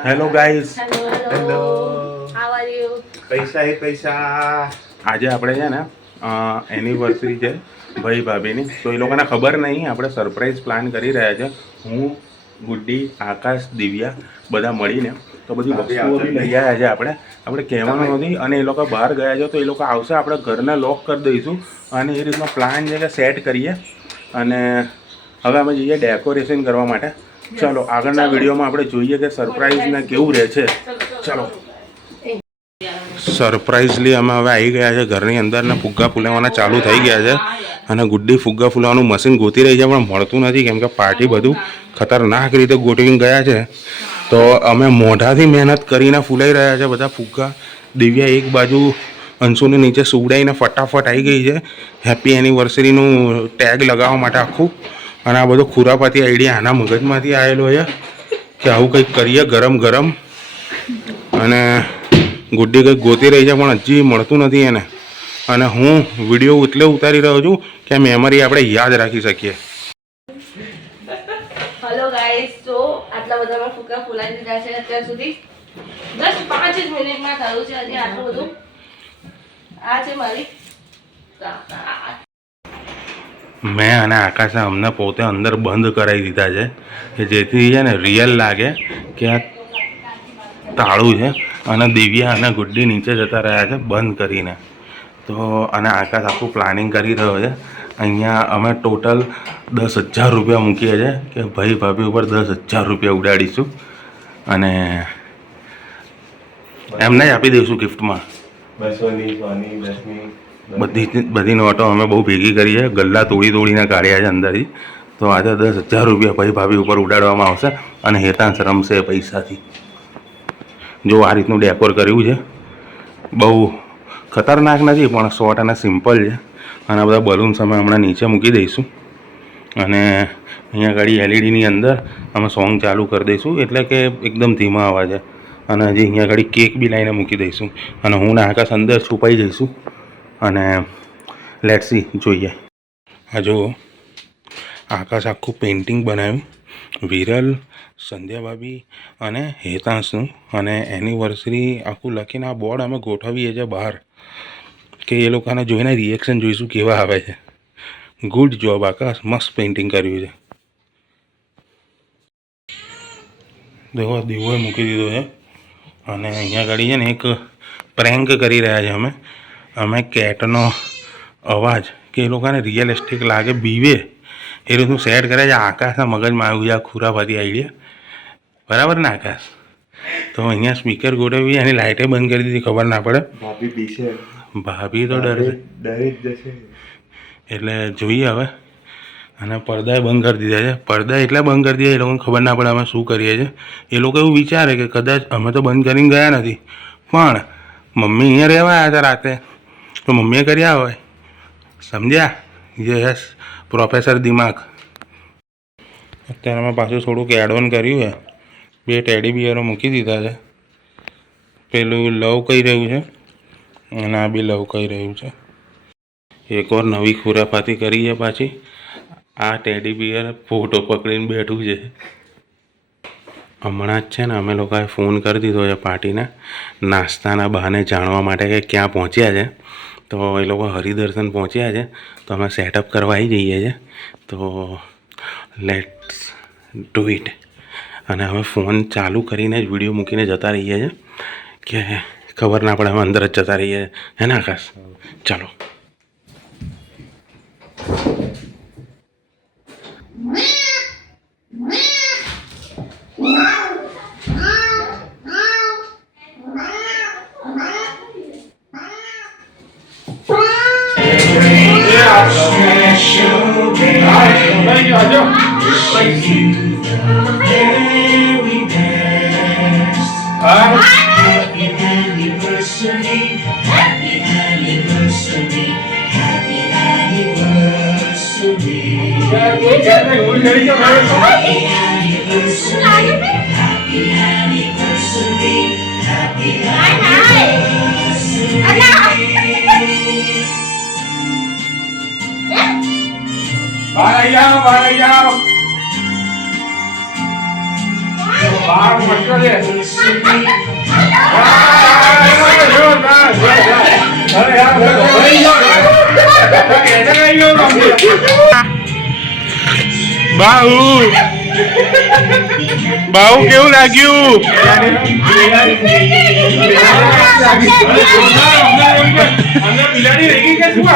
Hello guys. Hello. How are you? પૈસા આજે આપણે છે ને એનિવર્સરી છે ભાઈ ભાભીની, તો એ લોકોને ખબર નહીં. આપણે સરપ્રાઈઝ પ્લાન કરી રહ્યા છે. હું, ગુડ્ડી, આકાશ, દિવ્યા બધા મળીને તો બધી વસ્તુઓ બી લઈ આવ્યા છે. આપણે કહેવાનું નથી. અને એ લોકો બહાર ગયા છે તો એ લોકો આવશે, આપણે ઘરને લોક કરી દઈશું. અને એ રીતનો પ્લાન છે કે સેટ કરીએ. અને હવે અમે જઈએ ડેકોરેશન કરવા માટે. ચાલો આગળના વિડીયોમાં આપણે જોઈએ કે સરપ્રાઈઝને કેવું રહે છે. ચાલો. સરપ્રાઈઝલી અમે હવે આવી ગયા છે ઘરની અંદર ને ફુગ્ગા ફૂલાવાના ચાલુ થઈ ગયા છે. અને ગુડ્ડી ફુગ્ગા ફૂલાવાનું મશીન ગોતી રહી છે પણ મળતું નથી, કેમ કે પાર્ટી બધું ખતરનાક રીતે ગોઠવીને ગયા છે. તો અમે મોઢાથી મહેનત કરીને ફૂલાઈ રહ્યા છે બધા ફુગ્ગા. દિવ્યા એક બાજુ અંશુને નીચે સુવડાવીને ફટાફટ આવી ગઈ છે હેપી એનિવર્સરીનું ટેગ લગાવવા માટે આખું. અને આ બધો ખુરાપાતી આઈડિયા આના મગજમાંથી આવેલો છે કે આવું કંઈક કરીએ ગરમ ગરમ. અને ગુડ્ડી કંઈક ગોતી રહી છે પણ હજી મળતું નથી એને. અને હું વિડીયો એટલે ઉતારી રહ્યો છું કે મેમરી આપણે યાદ રાખી શકીએ. હેલો ગાઈસ, તો આટલા બધા મેં ફુગ્ગા ફૂલાવી દીધા છે અત્યાર સુધી. જસ્ટ 5 જ મિનિટમાં થયું છે હજી આટલું બધું. આ છે મારી મેં અને આકાશે અમને પોતે અંદર બંધ કરાવી દીધા છે કે જેથી છે ને રિયલ લાગે કે આ તાળું છે. અને દિવ્યા અને ગુડ્ડી નીચે જતા રહ્યા છે બંધ કરીને. તો અને આકાશ આખું પ્લાનિંગ કરી રહ્યો છે. અહીંયા અમે ટોટલ 10,000 રૂપિયા મૂકીએ છીએ કે ભાઈ ભાભી ઉપર 10,000 રૂપિયા ઉડાડીશું. અને એમને જ આપી દઈશું ગિફ્ટમાં. બધી નોટો અમે બહુ ભેગી કરી છે, ગલ્લા તોડીને કાઢ્યા છે અંદરથી. તો આજે 10,000 રૂપિયા ભાઈ ભાભી ઉપર ઉડાડવામાં આવશે. અને હેતાંશ રમશે પૈસાથી. જો આ રીતનું ડેકોર કર્યું છે, બહુ ખતરનાક નથી પણ શોર્ટ અને સિમ્પલ છે. અને આ બધા બલૂન્સ અમે હમણાં નીચે મૂકી દઈશું. અને અહીંયા ગાડી એલઈડીની અંદર અમે સોંગ ચાલુ કરી દઈશું, એટલે કે એકદમ ધીમા અવાજે. અને હજી અહીંયા ગાડી કેક બી લાવીને મૂકી દઈશું. અને હું ને આકાશ અંદર છુપાઈ જઈશું. અને લેટ્સી જોઈએ. આ જો આકાશ આખું પેઇન્ટિંગ બનાવ્યું વિરલ, સંધ્યા ભાભી અને હેતાંશનું. અને એનિવર્સરી આખું લખીને આ બોર્ડ અમે ગોઠવીએ છીએ બહાર કે એ લોકોને જોઈને રિએક્શન જોઈશું કેવા આવે છે. ગુડ જોબ આકાશ, મસ્ત પેઇન્ટિંગ કર્યું છે. દેખો દીવો મૂકી દીધો છે. અને અહીંયા ગાડી છે ને એક પ્રેન્ક કરી રહ્યા છે અમે કેટનો અવાજ કે એ લોકોને રિયલિસ્ટિક લાગે, બીવે એ રીતનું સેટ કરે છે. આકાશના મગજમાં આવ્યું છે આ ખુરાપાતી આઈડિયા. બરાબર ને આકાશ? તો અહીંયા સ્પીકર ગોઠવી એની લાઇટે બંધ કરી દીધી, ખબર ના પડે. ભાભી તો ડરી જશે એટલે જોઈએ હવે. અને પડદાએ બંધ કરી દીધા છે. પડદા એટલે બંધ કરી દીધા એ લોકોને ખબર ના પડે અમે શું કરીએ છીએ. એ લોકો એવું વિચારે કે કદાચ અમે તો બંધ કરીને ગયા નથી, પણ મમ્મી અહીંયા રહેવા આવ્યા હતા રાતે તો મમ્મીએ કર્યા હોય. સમજ્યા? યસ પ્રોફેસર દિમાગ. અત્યારે અમે પાછું થોડુંક એડ ઓન કર્યું છે. 2 ટેડી બિયરો મૂકી દીધા છે. પેલું લવ કહી રહ્યું છે અને આ બી લવ કહી રહ્યું છે. એક વાર નવી ખુરાપાતી કરી છે પાછી. આ ટેડી બિયર ફોટો પકડીને બેઠું છે. હમણાં જ છે ને અમે લોકોએ ફોન કરી દીધો છે પાર્ટીને નાસ્તાના બહાને જાણવા માટે કે ક્યાં પહોંચ્યા છે. તો એ લોકો હરિદર્શન પહોંચ્યા છે તો અમે સેટઅપ કરવા આવી જઈએ છીએ. તો લેટ્સ ડુ ઇટ. અને હવે ફોન ચાલુ કરીને જ વિડીયો મૂકીને જતા રહીએ છીએ કે ખબર ના પડે અમે અંદર જ જતા રહીએ. હે ને આકાશ? ચાલો. Happy anniversary, happy anniversary, happy anniversary. Happy anniversary, happy anniversary, happy anniversary. Bye, y'all. બાર મટકો છે બાહુ કેવું લાગ્યું અંદર બિલાડી રહી ગઈ કે શું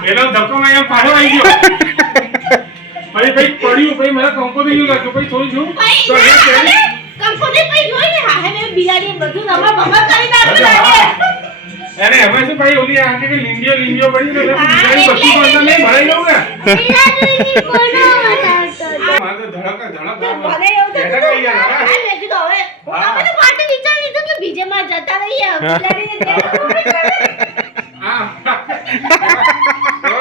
પેલો ધક્કો મેં પાછો આવી ગયો ભાઈ પડ્યું ભાઈ મને કંકો થઈ ગયું લાગ્યું ભાઈ થોડું છું તો અરે હવે શું ભાઈ ઓલી આંખે કે લીંડીઓ પડી તો બિલાડી બચ્ચું તો અંદર નહીં ભરાઈ જવું ને મારે તો ધડક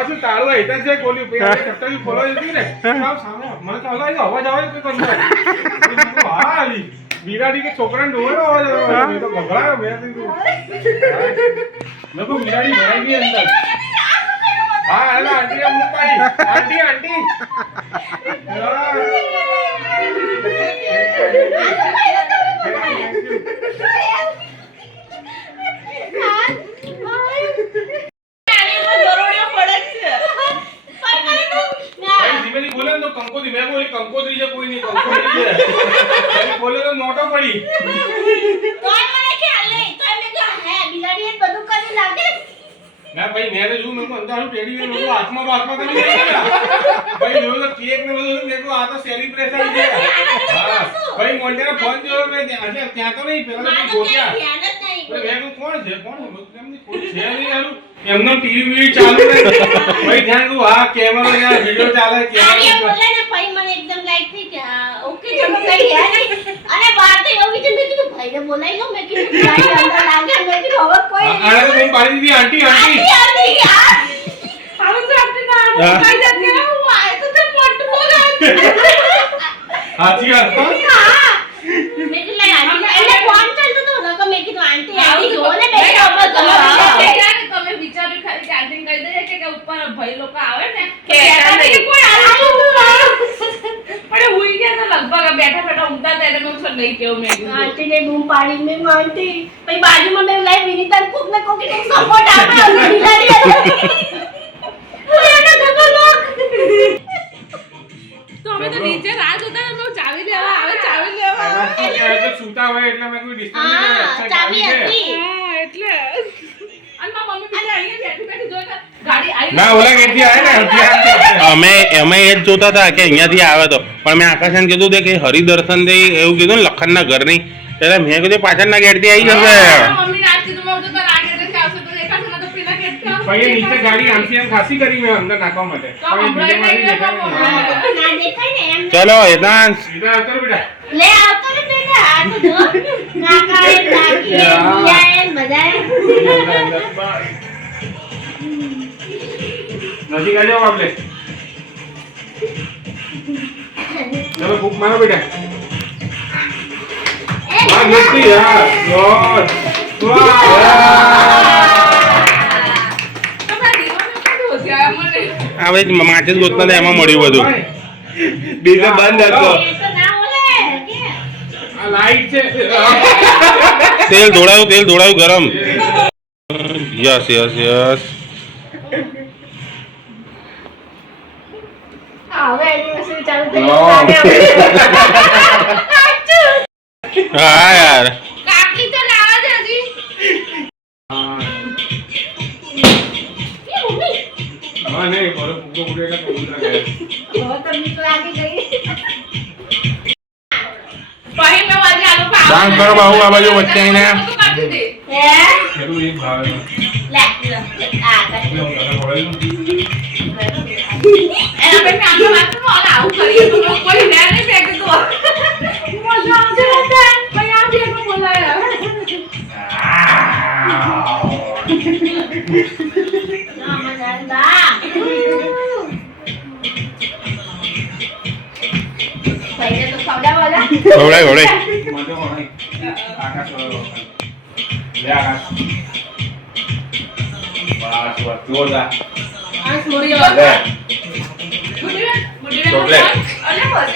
શું તાળું હેઠળ છે ખોલ્યું ચટ્ટાની ખોલવા જતી ને સામે મને તો અવાજ આવે કે હા આવી બિલાડી કે છોકરાને ડોળનો અવાજ આવે તો ગભરાયો મેં કીધું બિલાડી ભરાઈ ગઈ અંદર હા હેલો આંટી હું પાડી આંટી કંકોત્રી મેં બોલી કંકોત્રી છે કોઈ નહીં કંકોત્રી છે બોલે તો નોટો પડી ના ભાઈ મેં તો જોયું મેં અંધારું ટેડી મેં હાથમાં કરી ભાઈ જોયું તો કેક ને બધું મેં આ તો સેલિબ્રેશન છે હા ભાઈ મોન્ટેનો ફોન જોયો મેં ત્યાં તો નહીં પેલા તો ગોત્યા મેં કોણ છે એમની કોઈ છે નહીં યાર એમનો ટીવી ચાલુ ને ભાઈ ધ્યાન દઉં હા કેમેરો યાર વિડિયો ચાલે કેમેરો બોલે ને ભાઈ મને એકદમ લાઈક થઈ કે ઓકે ચલો કઈ હે નહીં અને વાત તો એવી છે મેં કીધું ભાઈને બોલાઈ લો મેં કીધું ભાઈ અંદર લાગે મેં કીધું હવે કોઈ અરે તો હું પાડી દીધી આંટી હવે તો આપણે ના કઈ જતી હું આય તો તે મોટ બોલાય હાજી હા મેં કીધું આંટી એટલે ફોન ચાલતો તો નકો મેં કીધું આંટી જો ને મેં ખબર તમે વિચાર્યું ખાલી કે આંટી કહી દે કે ઉપર ભાઈ લોકો આવે ને કે કોઈ આવ્યું પણ હુઈ ગયા તો લગભગ બેઠા ઊંઘતા હતા એટલે મેં નહીં કેવું મેં આંટી ને બૂમ પાડી મેં આંટી પછી બાજુમાં મેં લાઈ વિનીતા કોક ને કોક સપોર્ટ આપે અને બિલાડી તો અમે તો નીચે રાહ જોતા હતા ચાવી લેવા આવે એટલે સુતા હોય એટલે મેં કોઈ ડિસ્ટર્બ નહીં કરે ચાવી હતી હા એટલે અને મારી મમ્મી બીજા અહીંયા બેઠી જોતા ગાડી આવી ના ઓલા ગેટથી આવે ને અમે એ જ જોતા હતા કે અહીંયાથી આવે તો પણ મેં આકાશને કીધું કે હરિદર્શન થી એવું કીધું ને લખનના ઘરની એટલે મેં કીધું પાછળના ગેટથી આવી જશે મમ્મી નાચતી તો મેં તો આ ગેટ થી આવશે તો દેખાશે ના તો પેલા ગેટ થી ભાઈ નીચે ગાડી આમથી આમ ખાસી કરી મેં અંદર નાખવા માટે ના દેખાય ને એમ ચલો એદાંશ લે આવતો ને બેટા આ તો જો કાકા એ કાકી એ મિયા એ બધા નજીક આવી જાઓ આપણે ચલો ભૂખ મારો બેટા હા નથી યાર લોટ હવે માચિસ ગોતના એમાં મળ્યું બધું બીજો બંધ હતો એ તો ના બોલે કે આ લાઈટ છે તેલ ધોળાયું ગરમ યસ હવે એનિવર્સરી ચાલુ થઈ લો. ગઈ હા યાર કાકી તો લાવા દે હજી એ મમ્મી હા નહીં બરો ફૂગો ફૂટેલા કબૂતરા ગયા હવે તો બીક લાગી ગઈ ભાઈ મેં વાજે આલુ પાવ દાન કરો બાહુ આ બાજુ વચ્ચે આવીને. કાઢી દે હે એટલું એક ભાવે લે આ કાઢી હું તને બોલાવી દઉં એના પર મેં આખો વાત તો આવું કરીએ તો કોઈ લે નહીં ફેંક દો મજા આવશે બધા ભાઈ આ જે કો બોલાયા ના મજા ભાઈ તો ખવડાવવાલા ખવડાય મજો હોય આકાશ વાળો. લે આકાશ. બસ બસ જોરદાર. આ સ્મોરી લે. ગુડી ચોકલેટ. અને પછી